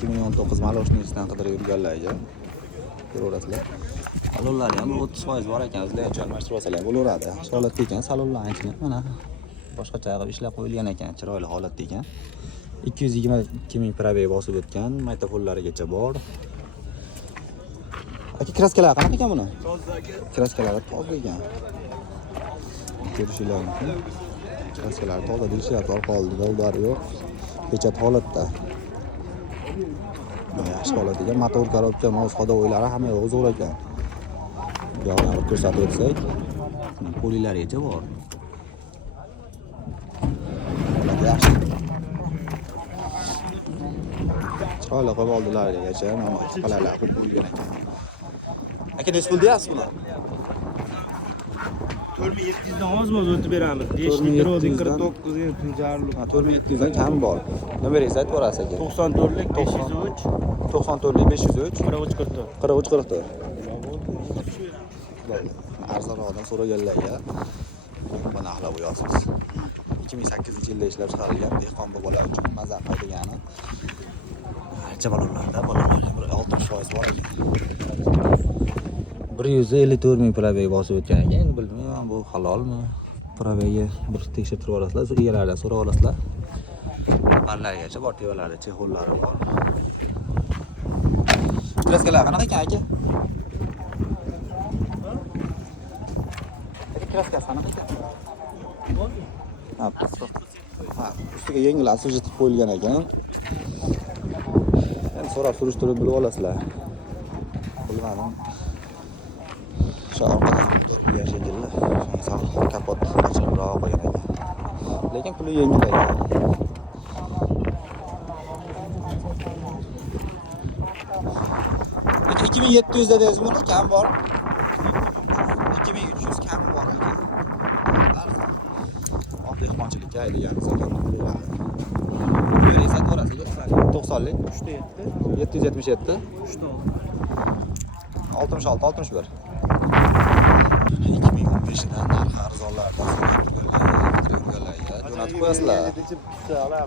2019 maloshniysdan qidirib yurganlarga ko'raverasizlar. Salonlari ham 30% bor ekan, o'zlari uchun almashtirib olsalar bo'laveradi. Holatda ekan, salonlar anchagina mana boshqacha qilib ishlab qo'yilgan ekan, chiroyli holatda ekan. 222 ming probey bosib o'tgan, maytafollarigacha bor. Aka, kraskalari qanaqa ekan buni? Toza aka. Kraskalari toza ekan. Ko'rishingiz mumkin. Kraskalari toza deyishyapti, orqa oldida udari yo'q. Pechat holatda. Yaxshi holat ekan. Motor, korobka, mos, xodovoylari hamma yo'q zo'r ekan. Yo'qni olib ko'rsatib o'tsak, polilarigacha bor. Holat yaxshi. Chiroyli qo'yib oldilarigacha mana qalalar qilib qo'ygan ekan. Aka, nech pul deyapsiz buni? 4700 dan ozmoz o'tib beramiz. 5 litr o'ding 49 750. Ha, 4700 dan kam bor. Nomeringizni aytib berasiz aka. 94lik 503 94lik 503 4344. 4344. Arzonroqdan so'raganlarga mana axlab qo'yasiz. 2008-yilda ishlab chiqarilgan dehqon bobolar uchun maza haydagani. Barcha balolarda balolar 60% bor ekan. 154 ming probey bosib o'tgan ekan. Endi bilmayman bu halolmi? Probeyga bir tekshirtirib olasizlar, egalaridan so'rab olasizlar. Parlargacha bor, tevalarda chexollari bor. Kraskalar qanaqa ekan aka? Kraskasi qanaqa ekan? Ha, ustiga yengil asojitib qo'yilgan ekan. Endi so'rab surishtirib bilib olasizlar. Bilmadim. Shu orqadan shekilli, sal kapot ochilibroq qo'ygan ekan. Lekin puli yengil ekan. Lekin 2700 dedingiz buni kam bor. 2300 kam bor ekan. Dehqonchilikka aylangan zamonda bo'ladi. Beringiz aytvorasiz, 90lik 777 66 61. 2015 dan narx arzonlardan yurganlarga jo'natib qo'yasizlar.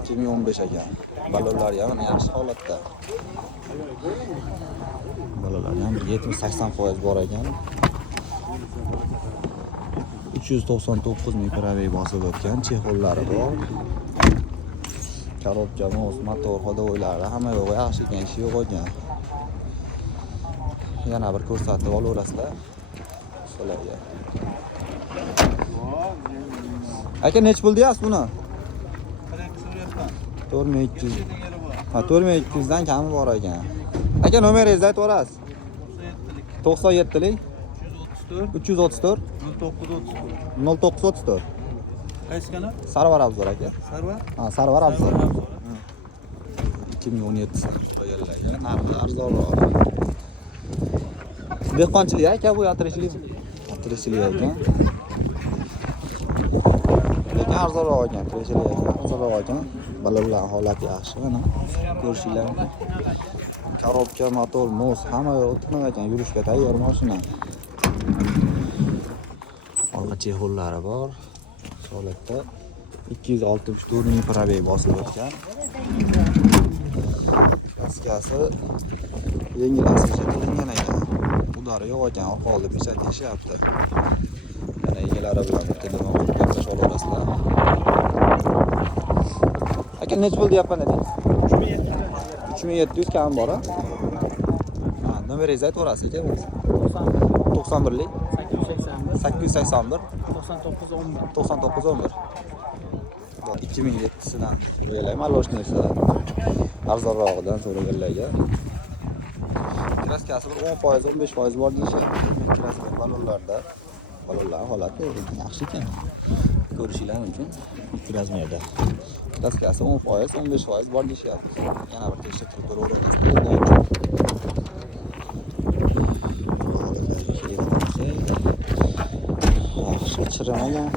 2015 ekan. Balonlar ham yaxshi holatda. Balonlar ham 70-80% bor ekan. 399 ming probey bosib o'tgan, chexollari bor. Korobka, mos, motor, xodovoylari hamma yo'q, yaxshi ekan, ishi yo'q ekan. Yana bir ko'rsatib olaverasizlar. So'larga. Aka, nech pul deyapsiz buni? 4200. Ha, 4200 dan kami bor ekan. Aka, nomeringizni aytib berasiz? 97lik 334 0934. Qaysi kanal? Sarvar Abzor aka. Sarvar? Ha, Sarvar Abzor. 2017 qo'yganlarga narxi arzonroq. Dehqonchilik aka, bu tirikchilik. Tirikchilik ekan. Lekin arzonroq ekan, tirikchilik ekan. Arzonroq ekan. Balonlar holati yaxshi mana. Ko'rishinglar mumkin. Korobka, motor, mos hamma yo'q ekan, yurishga tayyor mashina. Orqa chexollari bor. Holatda 264 ming probey bosib o'tgan. Kraskasi yengil asojatlangan ekan. Udari yo'q ekan, orqa oldi pechat yashyapti. Yana egalari bilan telefon qilib gaplashib olasizlar. Aka, nech pul deyapman dedingiz? 3700 kam bor a? Ha, nomeringizni aytib berasiz aka? 91lik 881 9911. 2007-sidan so'raganlar, maloshniysida arzonrog'idan so'raganlarga. Kraskasi 10%, 15% bor deyishyapti. Kraska balonlarda. Balonlar holati yaxshi ekan. Ko'rishinglar mumkin. Razmerda. Kraskasi 10%, 15% bor deyishyapti. Yana bir tekshirtirib ko'raveramiz. Chiramagan.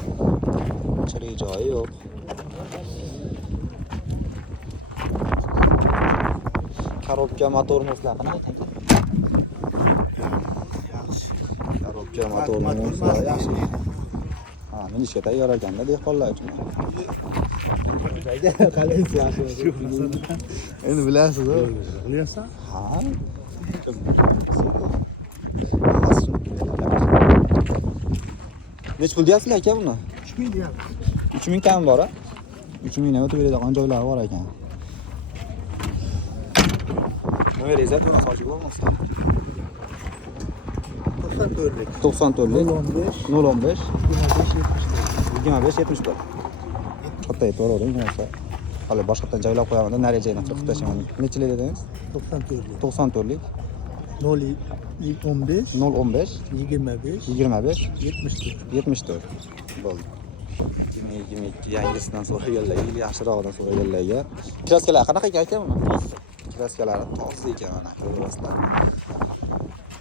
Chirik joyi yo'q. Korobka, motor, moslar qanaqa ekan? Yaxshi. Korobka, motor, moslar yaxshi. Ha, minishga tayyor ekanda dehqonlar uchun. Qalaysiz yaxshi. Endi bilasiz-ku. Bilasan? Ha. Nech pul deyapsizlar aka buni? 3000 deyapti. 3000 kam bor a? 3000 dan o'tib beradigan joylari bor ekan. Nomeringizni ayting, hozir bo'lmasdi. 94lik 015 25 74. Katta aytavering bo'lsa. Hali boshqadan joylab qo'yaman-da, narejani qilib tashaman. Nechilik dedingiz? 94lik 015 015 25 25 74. 74. Bo'ldi. 22 yangisidan so'raganlar, yaxshirog'idan so'raganlarga. Kraskalar qanaqa ekan buni? Kraskalari toza ekan mana, ko'rasizlar.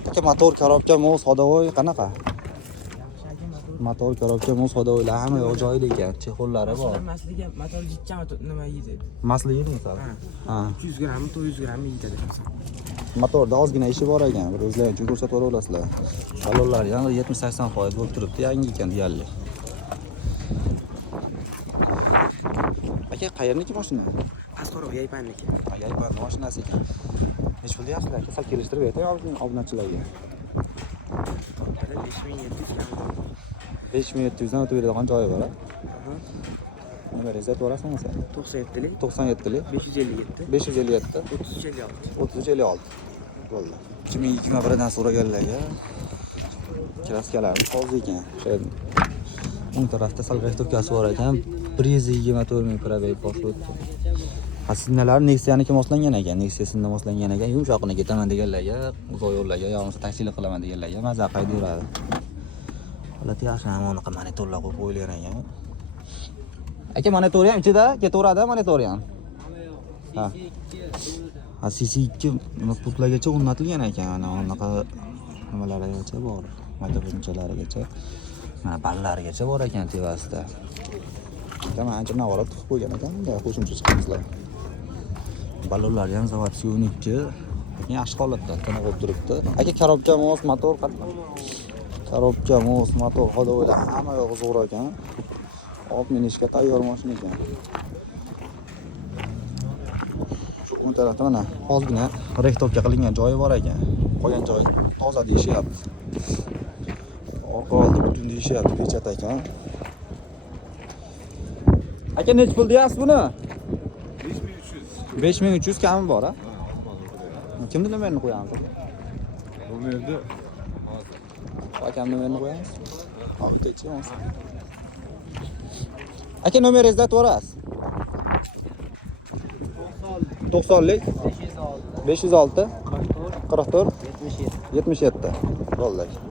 Aka motor, korobka, mos, xodovoy qanaqa? Motor, korobka, mos, xodovoylar hamma yo'q joyida ekan. Chexollari bor. Masliga motor jichcha nima yeydi? Masli yeydi misol. Ha. 200 gramm, 400 gramm yeydi. Motorda ozgina ishi bor ekan. Bir o'zlaringiz uchun ko'rsatib olasizlar. Salonlari ham 70-80% bo'lib turibdi, yangi ekan deyarli. Aka, qayerniki mashina? Asqarov Yaypanniki. Yaypan mashinasi ekan. Nech pul deyapsizlar? Sal kelishtirib ayting obunachilarga. 5700 dan o'tib beradigan joyi bor. Nomeringizni aytib berasizmi sen? 97lik 97lik 557 557 3356. 3356. Bo'ldi. 2021 dan so'raganlarga kraskalari toza ekan. O'sha o'ng tarafda sal rektorkasi bor ekan. 124 ming probeg bosib o'tdi. Signallar Nexia'niki moslangan ekan. Nexia sinda moslangan ekan. Yumshoqini ketaman deganlarga, uzoq yo'llarga, yo'qsa taksilik qilaman deganlarga maza qaydaveradi. Holati yaxshi, mana bunaqa monitorlar qo'yib qo'yilgan ekan. Aka, monitor ham ichida ketaveradi, monitor ham. Ha. Ha, CC2 notebooklargacha o'rnatilgan ekan. Mana bunaqa nimalarigacha bor. Makrofonchalarigacha. Mana ballarigacha bor ekan tevasida. Mana ancha navorat qilib qo'ygan ekan. Bunda qo'shimcha chiqamizlar. Ballonlar ham zavodskiy yaxshi holatda, tiniqib turibdi. Aka, korobka, mos, motor qanaqa? Korobka, mos, motor, xodovoylar hamma yo'q zo'r ekan. Olib minishga tayyor mashina ekan. Shu o'ng tarafda mana ozgina rektorka qilingan joyi bor ekan. Qolgan joy toza deyishyapti. Orqa oldi butun deyishyapti, pechat ekan. Aka, nech pul deyapsiz buni? 5300 kami bor a? Kimning nomerini qo'yamiz? Nomerni Akam nomerini qo'yamiz. Vaqtgacha. Aka, nomeringizni aytib berasiz? 90lik 506 44 77. Bo'ldi.